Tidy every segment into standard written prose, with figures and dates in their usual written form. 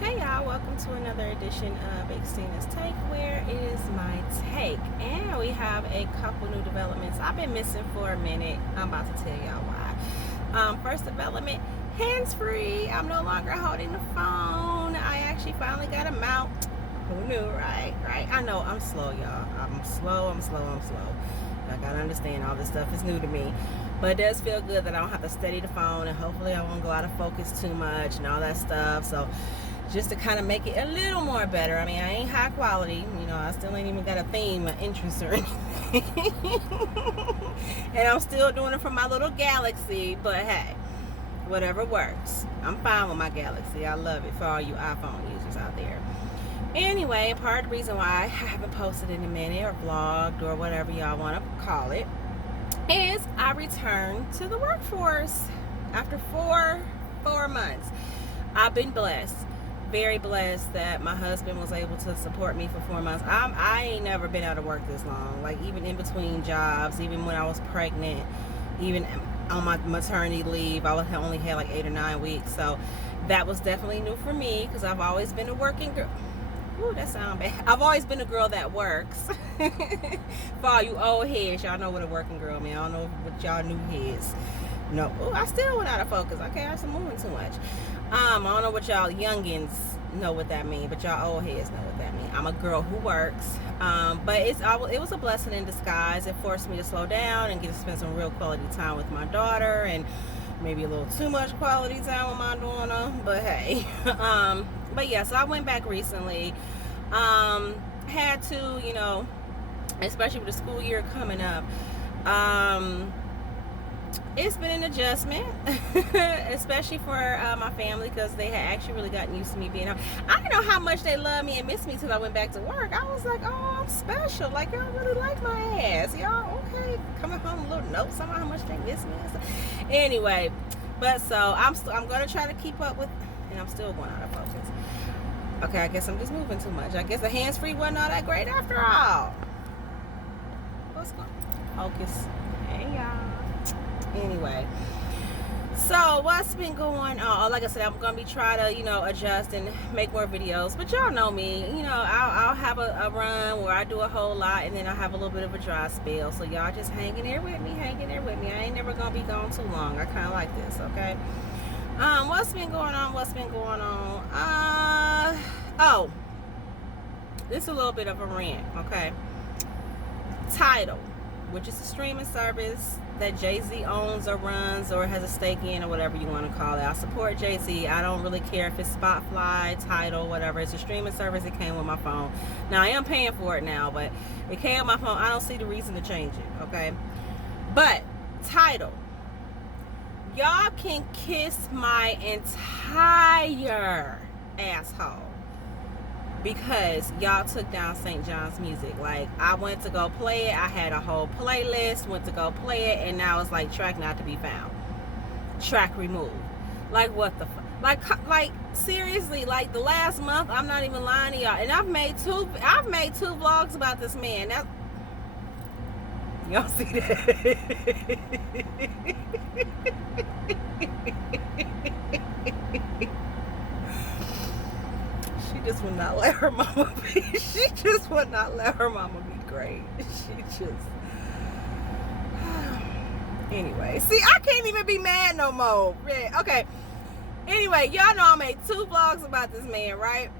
Hey y'all, welcome to another edition of Xtina's Take, where it is my take. And we have a couple new developments I've been missing for a minute. I'm about to tell y'all why. First development, hands-free. I'm no longer holding the phone. I actually finally got a mount. Who knew, right? I know, I'm slow, y'all. I'm slow. I gotta understand all this stuff is new to me. But it does feel good that I don't have to steady the phone, and hopefully I won't go out of focus too much and all that stuff. So just to kind of make it a little more better. I mean, I ain't high quality, I still ain't even got a theme or interest or anything. And I'm still doing it from my little Galaxy, but hey, whatever works. I'm fine with my Galaxy. I love it, for all you iPhone users out there. Anyway, part of the reason why I haven't posted in a minute or vlogged or whatever y'all want to call it is I returned to the workforce after four months. I've been blessed, very blessed that my husband was able to support me for 4 months. I ain't never been out of work this long, like even in between jobs, even when I was pregnant, even on my maternity leave, I only had like 8 or 9 weeks. So that was definitely new for me, because I've always been a working girl. Ooh, that sound bad. I've always been a girl that works. For all you old heads, y'all know what a working girl means. I don't know what y'all new heads know. Ooh, I still went out of focus. Okay, I'm moving too much. I don't know what y'all youngins know what that means, but y'all old heads know what that means. I'm a girl who works. But it was a blessing in disguise. It forced me to slow down and get to spend some real quality time with my daughter, and maybe a little too much quality time with my daughter, but hey. But yeah, so I went back recently. Had to, especially with the school year coming up. It's been an adjustment, especially for my family, because they had actually really gotten used to me being home. I didn't know how much they love me and miss me till I went back to work. I was like, oh, I'm special. Like, y'all really like my ass. Y'all, okay, coming home, a little note, somehow how much they miss me and stuff. Anyway, but so I'm going to try to keep up with, and I'm still going out of focus. Okay, I guess I'm just moving too much. I guess the hands-free wasn't all that great after all. What's going on? Focus. Hey, y'all. Anyway, so what's been going on? Like I said, I'm gonna be trying to adjust and make more videos, but y'all know me, I'll have a run where I do a whole lot, and then I'll have a little bit of a dry spell. So y'all just hang in there with me. I ain't never gonna be gone too long. I kind of like this. Okay. What's been going on? Oh, this is a little bit of a rant. Okay. TIDAL, which is a streaming service that Jay-Z owns or runs or has a stake in, or whatever you want to call it. I support Jay-Z. I don't really care if it's Spotify, TIDAL, whatever. It's a streaming service. It came with my phone. Now, I am paying for it now, but it came with my phone. I don't see the reason to change it, okay? But TIDAL, y'all can kiss my entire asshole, because y'all took down St. John's music. Like, I went to go play it. I had a whole playlist, went to go play it, and now it's like track not to be found, track removed. Like, what the fuck? Like seriously, like the last month, I'm not even lying to y'all, and I've made two vlogs about this man. Now, y'all see that? She just would not let her mama be. She just would not let her mama be great. She just. Anyway, see, I can't even be mad no more. Okay. Anyway, y'all know I made 2 vlogs about this man, right?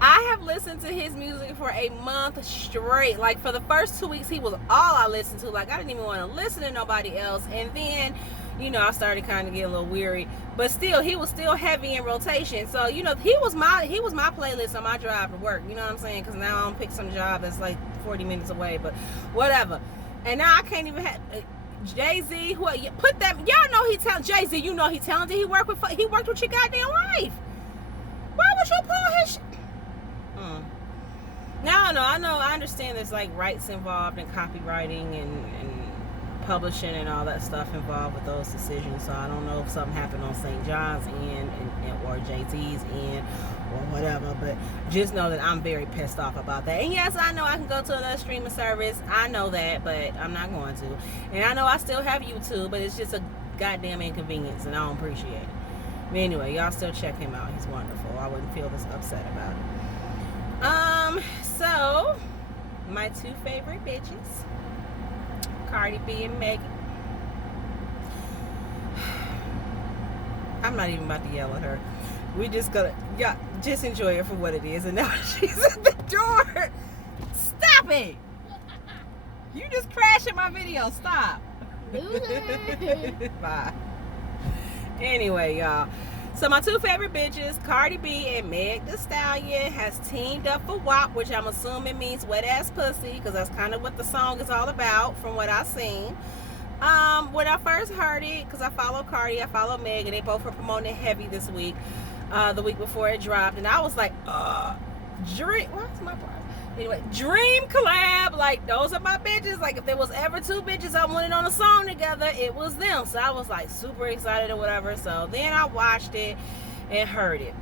I have listened to his music for a month straight. Like, for the first 2 weeks, he was all I listened to. Like, I didn't even want to listen to nobody else. And then, I started kind of getting a little weary. But still, he was still heavy in rotation. So, he was my playlist on my drive to work. You know what I'm saying? Because now I don't pick some job that's like 40 minutes away. But whatever. And now I can't even have... Jay-Z, put that... Y'all know he talented. Jay-Z, you know he talented. He worked with your goddamn wife. Why would you pull his shit? Now, I understand there's like rights involved in copywriting and publishing and all that stuff involved with those decisions. So I don't know if something happened on St. John's end or Jay-Z's end or whatever, but just know that I'm very pissed off about that. And yes, I know I can go to another streaming service. I know that, but I'm not going to. And I know I still have YouTube, but it's just a goddamn inconvenience, and I don't appreciate it. But anyway, y'all still check him out. He's wonderful. I wouldn't feel this upset about it. So my two favorite bitches, Cardi B and Megan. I'm not even about to yell at her. We just gonna, yeah, just enjoy it for what it is. And now she's at the door. Stop it! You just crashing my video. Stop. Bye. Anyway, y'all. So my two favorite bitches, Cardi B and Meg Thee Stallion, has teamed up for WAP, which I'm assuming means wet ass pussy, because that's kind of what the song is all about from what I've seen. When I first heard it, because I follow Cardi, I follow Meg, and they both were promoting it heavy this week, the week before it dropped, and I was like, dream, what's my part? Anyway, dream collab, like, those are my bitches. Like, if there was ever two bitches I wanted on a song together, it was them. So I was like super excited or whatever. So then I watched it and heard it.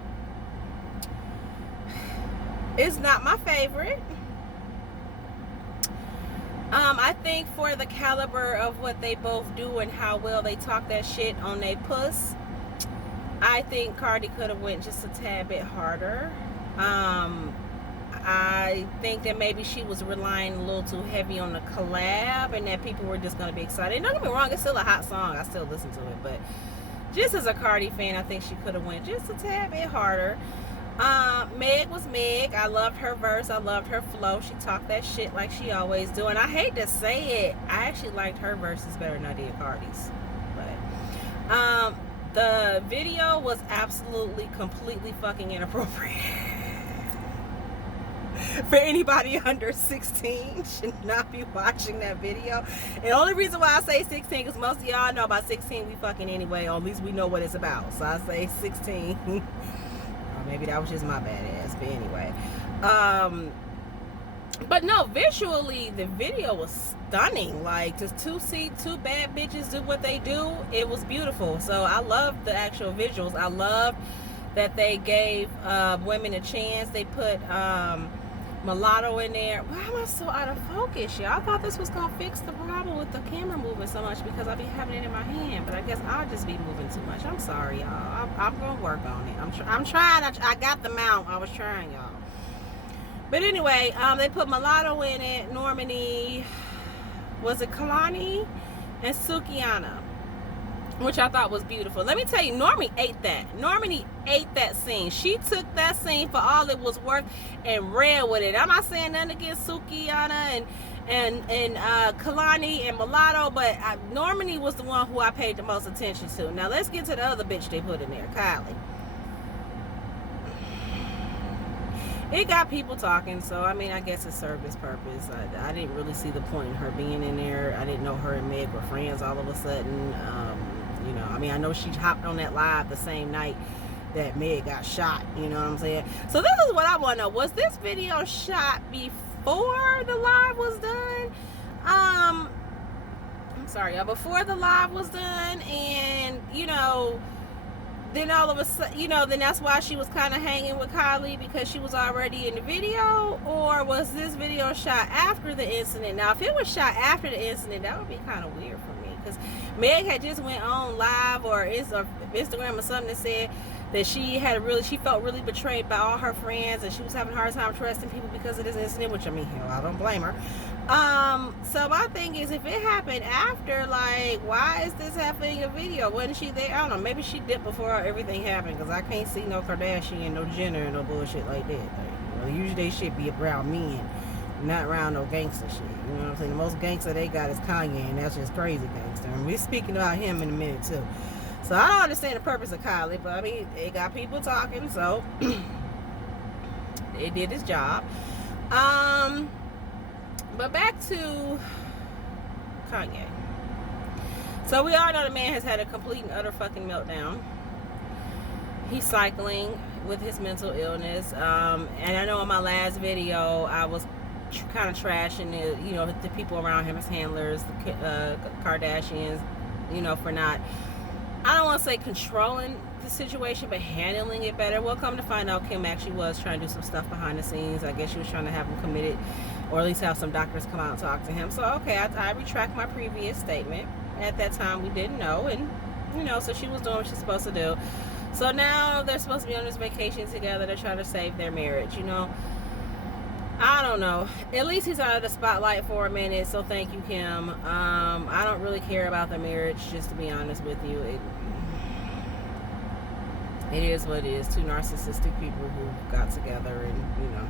It's not my favorite. I think for the caliber of what they both do and how well they talk that shit on they puss, I think Cardi could have went just a tad bit harder. I think that maybe she was relying a little too heavy on the collab and that people were just going to be excited. And don't get me wrong, it's still a hot song. I still listen to it. But just as a Cardi fan, I think she could have went just a tad bit harder. Meg was Meg. I loved her verse. I loved her flow. She talked that shit like she always do. And I hate to say it, I actually liked her verses better than I did Cardi's. But the video was absolutely, completely fucking inappropriate. For anybody under 16 should not be watching that video. And the only reason why I say 16 because most of y'all know about 16 we fucking anyway, or at least we know what it's about. So I say 16. Or maybe that was just my bad ass, but anyway. But no, visually the video was stunning. Like, just to see two bad bitches do what they do, it was beautiful. So I love the actual visuals. I love that they gave women a chance. They put Mulatto in there. Why am I so out of focus, y'all? I thought this was gonna fix the problem with the camera moving so much because I be having it in my hand, but I guess I'll just be moving too much. I'm sorry, y'all. I'm gonna work on it. I'm trying. I got the mount. I was trying, y'all. But anyway, they put Mulatto in it. Normani, was it Kalani, and Sukiana, which I thought was beautiful. Let me tell you, Normani ate that. Normani ate that scene. She took that scene for all it was worth and ran with it. I'm not saying nothing against Sukiana and Kalani and Mulatto, but Normani was the one who I paid the most attention to. Now let's get to the other bitch they put in there, Kylie. It got people talking, so I mean, I guess it served its purpose. I didn't really see the point in her being in there. I didn't know her and Meg were friends all of a sudden. You know, I mean, I know she hopped on that live the same night that Meg got shot. You know what I'm saying? So this is what I want to know. Was this video shot before the live was done? I'm sorry, y'all. Before the live was done, and you know, then all of a sudden, you know, then that's why she was kind of hanging with Kylie because she was already in the video, or was this video shot after the incident? Now, if it was shot after the incident, that would be kind of weird for me because Meg had just went on live or Instagram or something that said that she felt really betrayed by all her friends and she was having a hard time trusting people because of this incident, which I mean, hell, I don't blame her. So my thing is, if it happened after, like, why is this happening in a video? Wasn't she there? I don't know. Maybe she dipped before everything happened because I can't see no Kardashian, no Jenner, and no bullshit like that. Like, well, usually they shit be around men, not around no gangster shit. You know what I'm saying? The most gangster they got is Kanye, and that's just crazy gangster. And we're speaking about him in a minute too. So I don't understand the purpose of Kylie, but I mean, it got people talking, so it did its job. But back to Kanye. So we all know the man has had a complete and utter fucking meltdown. He's cycling with his mental illness. And I know in my last video, I was kind of trashing the, you know, the people around him, his handlers, the Kardashians, you know, for not, I don't want to say controlling the situation, but handling it better. Well, come to find out, Kim actually was trying to do some stuff behind the scenes. I guess she was trying to have him committed, or at least have some doctors come out and talk to him. So, okay, I retract my previous statement. At that time, we didn't know, and, you know, so she was doing what she's supposed to do. So now they're supposed to be on this vacation together. They're trying to save their marriage, you know. I don't know. At least he's out of the spotlight for a minute, so thank you, Kim. I don't really care about the marriage, just to be honest with you. It is what it is. Two narcissistic people who got together and, you know,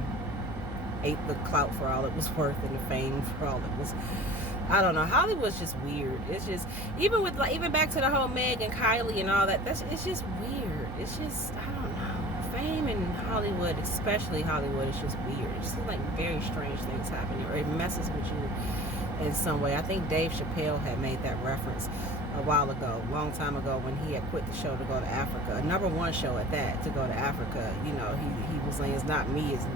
ate the clout for all it was worth and the fame for all it was. I don't know. Hollywood's just weird. It's just, even with, like, even back to the whole Meg and Kylie and all that, it's just weird. It's just, I don't know. Fame in Hollywood, especially Hollywood, is just weird. It's just like very strange things happening, or it messes with you in some way. I think Dave Chappelle had made that reference a while ago, a long time ago, when he had quit the show to go to Africa, a #1 show at that, to go to Africa. You know, he was saying, it's not me, it's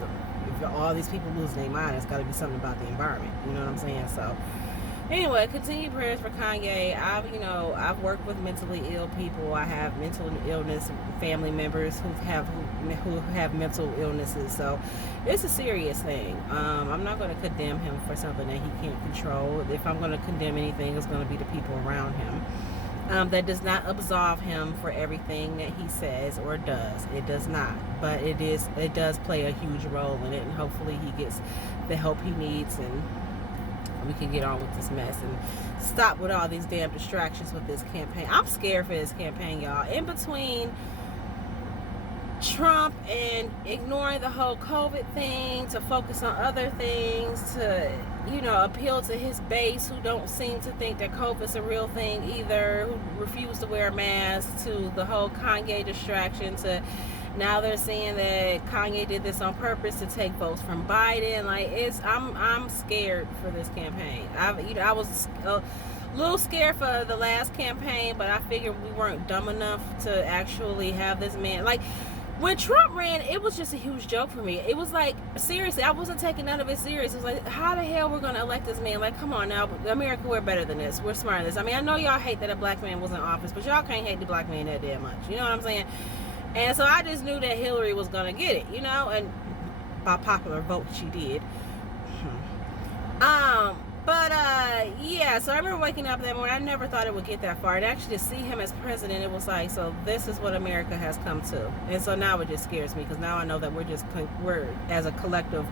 if all these people lose their mind, it's got to be something about the environment. You know what I'm saying? So anyway, continue prayers for Kanye. I've worked with mentally ill people. I have mental illness family members who have mental illnesses. So it's a serious thing. I'm not going to condemn him for something that he can't control. If I'm going to condemn anything, it's going to be the people around him. That does not absolve him for everything that he says or does. It does not. But it does play a huge role in it, and hopefully he gets the help he needs, and we can get on with this mess and stop with all these damn distractions with this campaign. I'm scared for this campaign, y'all. In between Trump and ignoring the whole COVID thing to focus on other things, to, you know, appeal to his base who don't seem to think that COVID's a real thing either, who refuse to wear a mask, to the whole Kanye distraction, to now they're saying that Kanye did this on purpose to take votes from Biden. Like, I'm scared for this campaign. I was a little scared for the last campaign, but I figured we weren't dumb enough to actually have this man. Like, when Trump ran, it was just a huge joke for me. It was like, seriously, I wasn't taking none of it serious. It was like, how the hell we're going to elect this man? Like, come on now, America, we're better than this. We're smarter than this. I mean, I know y'all hate that a black man was in office, but y'all can't hate the black man that damn much. You know what I'm saying? And so I just knew that Hillary was going to get it, you know, and by popular vote, she did. Yeah, so I remember waking up that morning. I never thought it would get that far. And actually to see him as president, it was like, so this is what America has come to. And so now it just scares me, because now I know that we're as a collective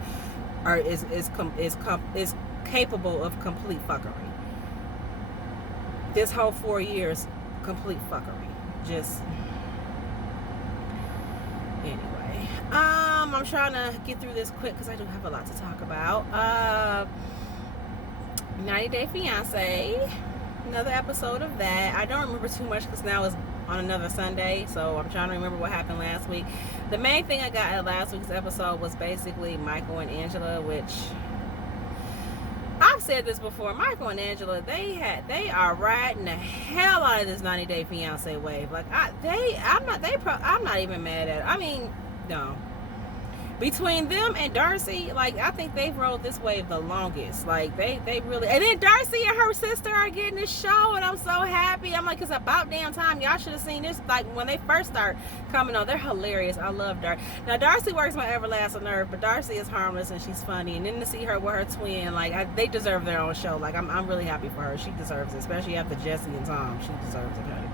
is capable of complete fuckery. This whole 4 years, complete fuckery. Just... Anyway, I'm trying to get through this quick because I do have a lot to talk about. 90 Day Fiance, another episode of that. I don't remember too much because now it's on another Sunday, so I'm trying to remember what happened last week. The main thing I got at last week's episode was basically Michael and Angela, which I've said this before. Michael and Angela, they are riding the hell out of this 90 Day Fiance wave. Like, I'm not even mad at it. I mean, no. Between them and Darcy, like, I think they've rode this wave the longest. Like, they really... And then Darcy and her sister are getting this show, and I'm so happy. I'm like, it's about damn time. Y'all should have seen this, like, when they first start coming on. They're hilarious. I love Darcy. Now, Darcy works my everlasting nerve, but Darcy is harmless, and she's funny. And then to see her with her twin, like, they deserve their own show. Like, I'm really happy for her. She deserves it, especially after Jesse and Tom. She deserves it, honey.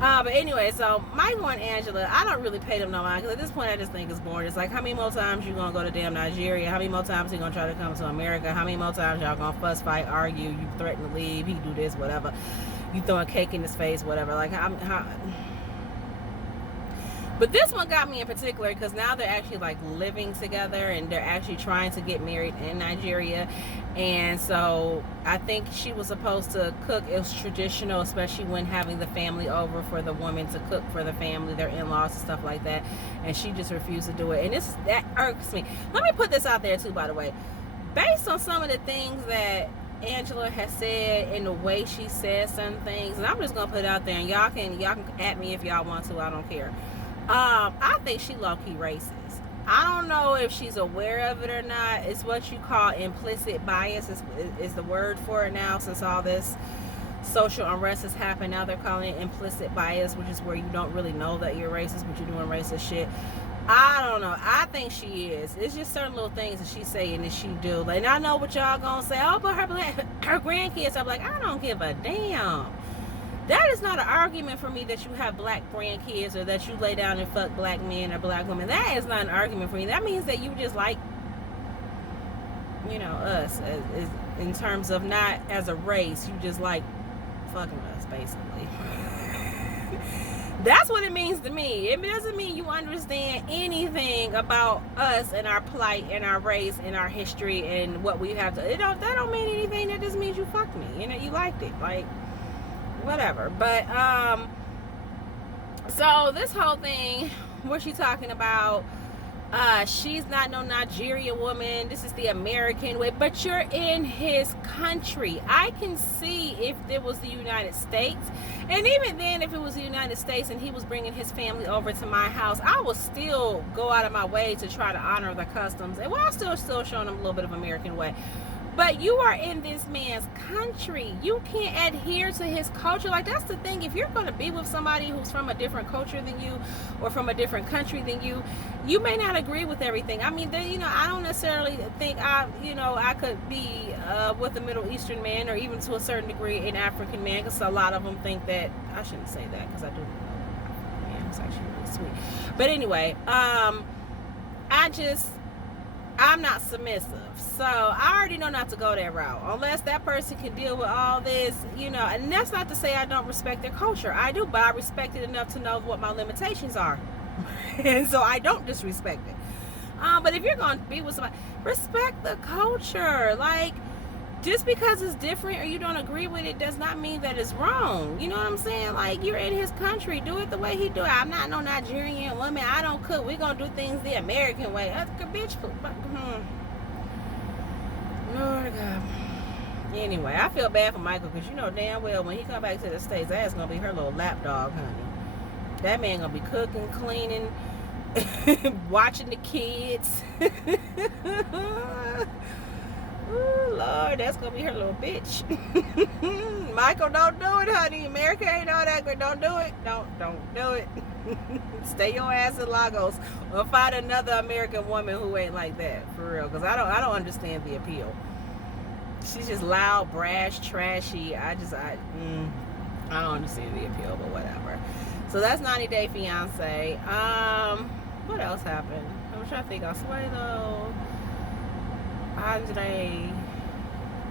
But anyway, so Michael and Angela, I don't really pay them no mind, because at this point I just think it's boring. It's like, how many more times you gonna go to damn Nigeria? How many more times you gonna try to come to America? How many more times y'all gonna fuss, fight, argue? You threaten to leave, he do this, whatever. You throwing cake in his face, whatever. Like, But this one got me in particular because now they're actually like living together, and they're actually trying to get married in Nigeria. And so I think she was supposed to cook. It was traditional, especially when having the family over, for the woman to cook for the family, their in-laws and stuff like that. And she just refused to do it. And that irks me. Let me put this out there too, by the way. Based on some of the things that Angela has said and the way she says some things, and I'm just gonna put it out there, and y'all can at me if y'all want to. I don't care. I think she low-key racist. I don't know if she's aware of it or not. It's what you call implicit bias is the word for it now, since all this social unrest has happened. Now they're calling it implicit bias, which is where you don't really know that you're racist, but you're doing racist shit. I don't know. I think she is. It's just certain little things that she's saying that she do. And I know what y'all gonna say. Oh, but her grandkids. I'm like, I don't give a damn. That is not an argument for me that you have black grandkids or that you lay down and fuck black men or black women. That is not an argument for me. That means that you just like, you know, us as in terms of not as a race. You just like fucking us, basically. That's what it means to me. It doesn't mean you understand anything about us and our plight and our race and our history and what we have to. That don't mean anything. That just means you fucked me. You know, you liked it. Like, whatever. But so this whole thing, what she talking about, she's not no Nigerian woman, this is the American way, but you're in his country. I can see if it was the United States, and even then, if it was the United States and he was bringing his family over to my house, I will still go out of my way to try to honor the customs, and well, I'm still showing them a little bit of American way. But you are in this man's country. You can't adhere to his culture. Like, that's the thing. If you're going to be with somebody who's from a different culture than you or from a different country than you, you may not agree with everything. I mean, you know, I don't necessarily think I could be with a Middle Eastern man or even to a certain degree an African man, because a lot of them think that, I shouldn't say that because I do know man, it's actually really sweet. But anyway, I'm not submissive, so I already know not to go that route unless that person can deal with all this, you know. And that's not to say I don't respect their culture. I do, but I respect it enough to know what my limitations are, and so I don't disrespect it. But if you're going to be with somebody, respect the culture. Like, just because it's different or you don't agree with it does not mean that it's wrong. You know what I'm saying? Like, you're in his country. Do it the way he do it. I'm not no Nigerian woman. I don't cook. We're going to do things the American way. That's a bitch. Lord God. Anyway, I feel bad for Michael because you know damn well when he come back to the States, that's going to be her little lapdog, honey. That man going to be cooking, cleaning, watching the kids. Ooh, Lord, that's gonna be her little bitch. Michael, don't do it, honey. America ain't all that good. Don't do it. Don't do it. Stay your ass in Lagos or find another American woman who ain't like that, for real. Because I don't understand the appeal. She's just loud, brash, trashy. I don't understand the appeal, but whatever. So that's 90 Day Fiance. What else happened? I'm trying to think. Asuelo. Andre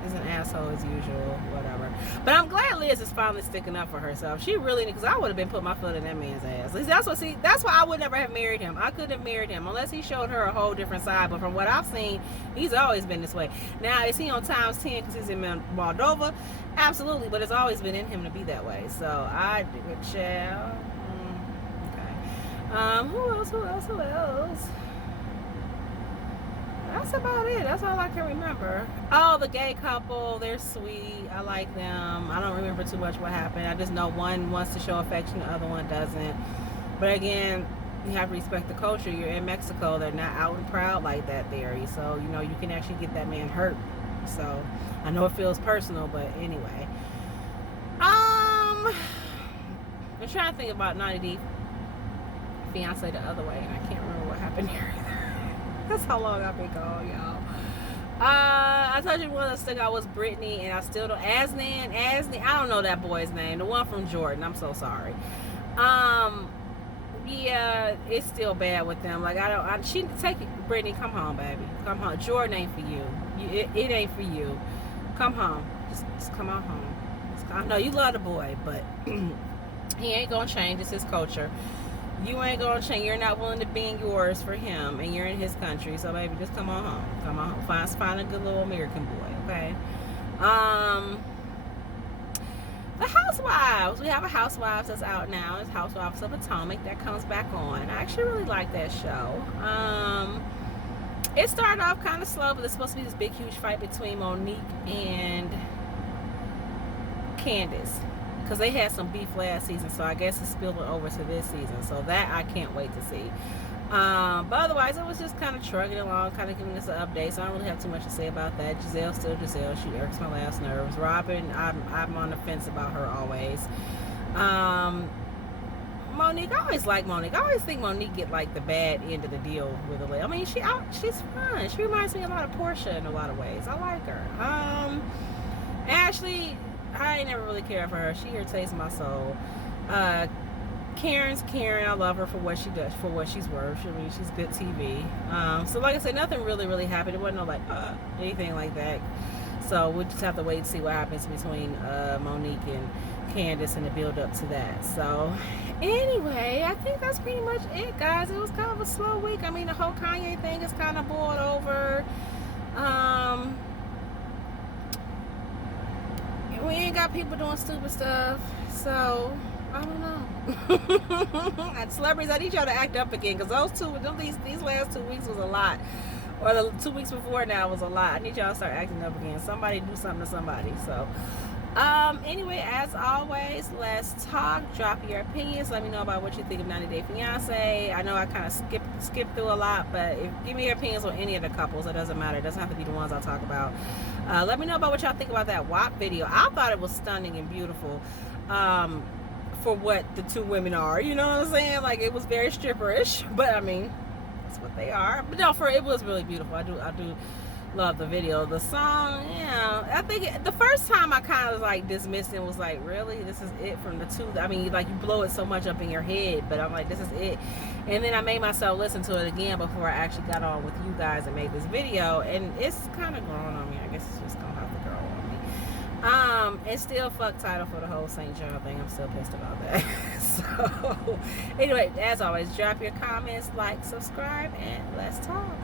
is an asshole as usual, whatever. But I'm glad Liz is finally sticking up for herself. She really, because I would have been putting my foot in that man's ass. That's why I would never have married him. I couldn't have married him unless he showed her a whole different side. But from what I've seen, he's always been this way. Now, is he on times 10 because he's in Moldova? Absolutely, but it's always been in him to be that way. So I do it, child. Okay. Who else? That's about it. That's all I can remember. Oh, the gay couple. They're sweet. I like them. I don't remember too much what happened. I just know one wants to show affection, the other one doesn't. But again, you have to respect the culture. You're in Mexico. They're not out and proud like that there. So, you know, you can actually get that man hurt. So, I know it feels personal, but anyway. I'm trying to think about 90 Day Fiance the other way, and I can't remember what happened here either. That's how long I've been gone, y'all. I told you one that stuck out was Brittany, and I still don't. Asnan, I don't know that boy's name. The one from Jordan. I'm so sorry. Yeah, it's still bad with them. Like, she take it, Brittany. Come home, baby. Come home. Jordan ain't for you. It ain't for you. Come home. Just come on home. No, you love the boy, but he ain't gonna change. It's his culture. You ain't gonna change. You're not willing to be in yours for him, and you're in his country. So, baby, just come on home. Come on home. Find a good little American boy, okay? The Housewives. We have a Housewives that's out now. It's Housewives of Potomac that comes back on. I actually really like that show. It started off kind of slow, but there's supposed to be this big, huge fight between Monique and Candace. Because they had some beef last season, so I guess it's spilling over to this season. So that I can't wait to see. But otherwise, it was just kind of trucking along, kind of giving us an update. So I don't really have too much to say about that. Giselle's still Giselle. She irks my last nerves. Robin, I'm on the fence about her always. Monique, I always like Monique. I always think Monique get like the bad end of the deal with the. I mean, she's fun. She reminds me a lot of Portia in a lot of ways. I like her. Ashley. I ain't never really cared for her. She irritates my soul. Karen's Karen. I love her for what she does, for what she's worth. I mean, she's good TV. So like I said, nothing really happened. It wasn't no like anything like that. So we'll just have to wait and see what happens between Monique and Candace and the build up to that. So anyway, I think that's pretty much it, guys. It was kind of a slow week. I mean, the whole Kanye thing is kind of boiled over. We ain't got people doing stupid stuff, so I don't know. And celebrities, I need y'all to act up again, because these last 2 weeks was a lot, or the 2 weeks before now was a lot. I need y'all to start acting up again. Somebody do something to somebody. So anyway, as always, let's talk. Drop your opinions. Let me know about what you think of 90 Day Fiance. I know I kind of skipped through a lot, but give me your opinions on any of the couples. It doesn't matter. It doesn't have to be the ones I talk about. Let me know about what y'all think about that WAP video. I thought it was stunning and beautiful for what the two women are. You know what I'm saying? Like, it was very stripperish, but I mean, that's what they are. But no, it was really beautiful. I do love the video. The song, yeah, I think the first time I kind of was like dismissed and was like, really, this is it from the two? I mean, like, you blow it so much up in your head, but I'm like, this is it. And then I made myself listen to it again before I actually got on with you guys and made this video, and it's kind of growing on me. I guess it's just gonna have to grow on me. And still fuck TIDAL for the whole St. John thing. I'm still pissed about that. So anyway, as always, drop your comments, like, subscribe, and let's talk.